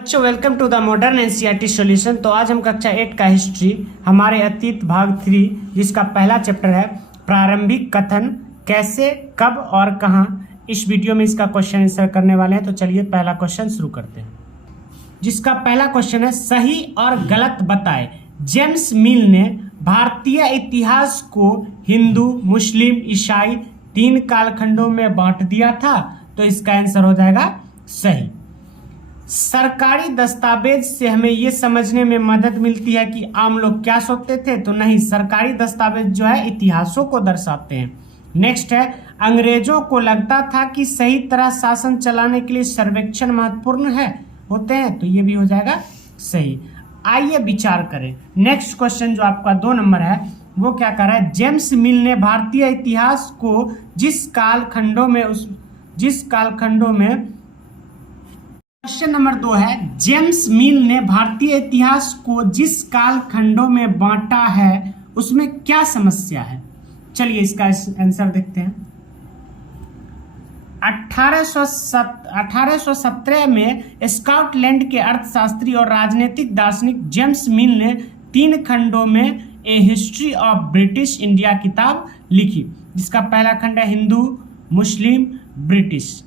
बच्चों welcome to the modern NCERT solution. तो आज हम कक्षा 8 का हिस्ट्री हमारे अतीत भाग 3 जिसका पहला चैप्टर है प्रारंभिक कथन कैसे कब और कहाँ, इस वीडियो में इसका क्वेश्चन आंसर करने वाले हैं। तो चलिए पहला क्वेश्चन शुरू करते हैं, जिसका पहला क्वेश्चन है सही और गलत बताए। जेम्स मिल ने भारतीय इतिहास को हिंदू, मुस्लिम, ईसाई 3 कालखंडों में बांट दिया था। तो इसका आंसर हो जाएगा सही। सरकारी दस्तावेज से हमें यह समझने में मदद मिलती है कि आम लोग क्या सोचते थे। तो नहीं, सरकारी दस्तावेज जो है इतिहासों को दर्शाते हैं। नेक्स्ट है अंग्रेजों को लगता था कि सही तरह शासन चलाने के लिए सर्वेक्षण महत्वपूर्ण होते हैं। तो ये भी हो जाएगा सही। आइए विचार करें। नेक्स्ट क्वेश्चन जो आपका 2 नंबर है वो क्या कर रहा है, जेम्स मिल ने भारतीय इतिहास को जिस कालखंडों में क्वेश्चन नंबर 2 है जेम्स मिल ने भारतीय इतिहास को जिस कालखंडों में बांटा है उसमें क्या समस्या है। चलिए इसका आंसर देखते हैं। 1817 में स्कॉटलैंड के अर्थशास्त्री और राजनीतिक दार्शनिक जेम्स मिल ने 3 खंडों में ए हिस्ट्री ऑफ ब्रिटिश इंडिया किताब लिखी, जिसका पहला खंड है हिंदू, मुस्लिम, ब्रिटिश।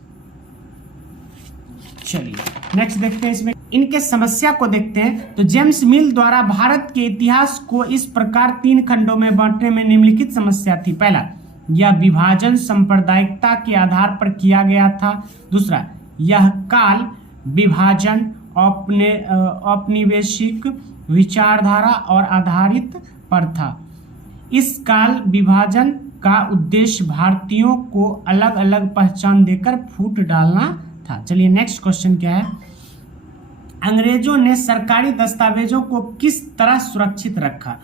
चलिए नेक्स्ट देखते हैं, इसमें इनके समस्या को देखते हैं। तो जेम्स मिल द्वारा भारत के इतिहास को इस प्रकार 3 खंडों में बांटने में निम्नलिखित समस्या थी। पहला, यह विभाजन सांप्रदायिकता के आधार पर किया गया था। दूसरा, यह काल विभाजन औपनिवेशिक विचारधारा और आधारित पर था। इस काल विभाजन का उद्देश्य भारतीयों को अलग अलग पहचान देकर फूट डालना था। चलिए नेक्स्ट क्वेश्चन क्या है, अंग्रेजों ने सरकारी दस्तावेजों को किस तरह सुरक्षित रखा।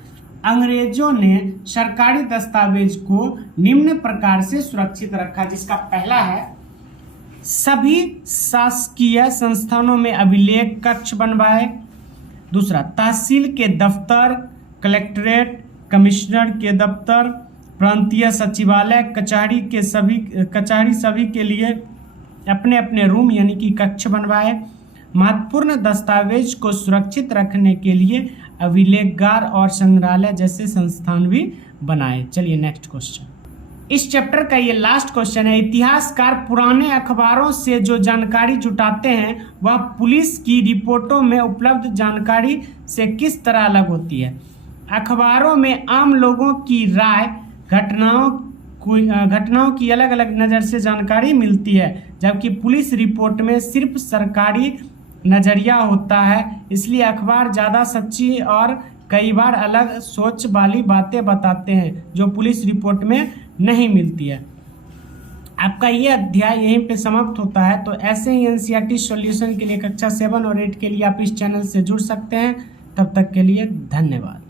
अंग्रेजों ने सरकारी दस्तावेज को निम्न प्रकार से सुरक्षित रखा, जिसका पहला है सभी शासकीय संस्थानों में अभिलेख कक्ष बनवाए। दूसरा, तहसील के दफ्तर, कलेक्ट्रेट, कमिश्नर के दफ्तर, प्रांतीय सचिवालय, कचहरी सभी के लिए अपने अपने रूम यानी कि कक्ष बनवाए। महत्वपूर्ण दस्तावेज को सुरक्षित रखने के लिए अभिलेखगार और संग्रहालय जैसे संस्थान भी बनाए। चलिए नेक्स्ट क्वेश्चन, इस चैप्टर का ये लास्ट क्वेश्चन है। इतिहासकार पुराने अखबारों से जो जानकारी जुटाते हैं वह पुलिस की रिपोर्टों में उपलब्ध जानकारी से किस तरह अलग होती है। अखबारों में आम लोगों की राय, घटनाओं की अलग अलग नज़र से जानकारी मिलती है, जबकि पुलिस रिपोर्ट में सिर्फ सरकारी नज़रिया होता है। इसलिए अखबार ज़्यादा सच्ची और कई बार अलग सोच वाली बातें बताते हैं जो पुलिस रिपोर्ट में नहीं मिलती है। आपका ये अध्याय यहीं पे समाप्त होता है। तो ऐसे ही एनसीईआरटी सॉल्यूशन के लिए कक्षा 7 और 8 के लिए आप इस चैनल से जुड़ सकते हैं। तब तक के लिए धन्यवाद।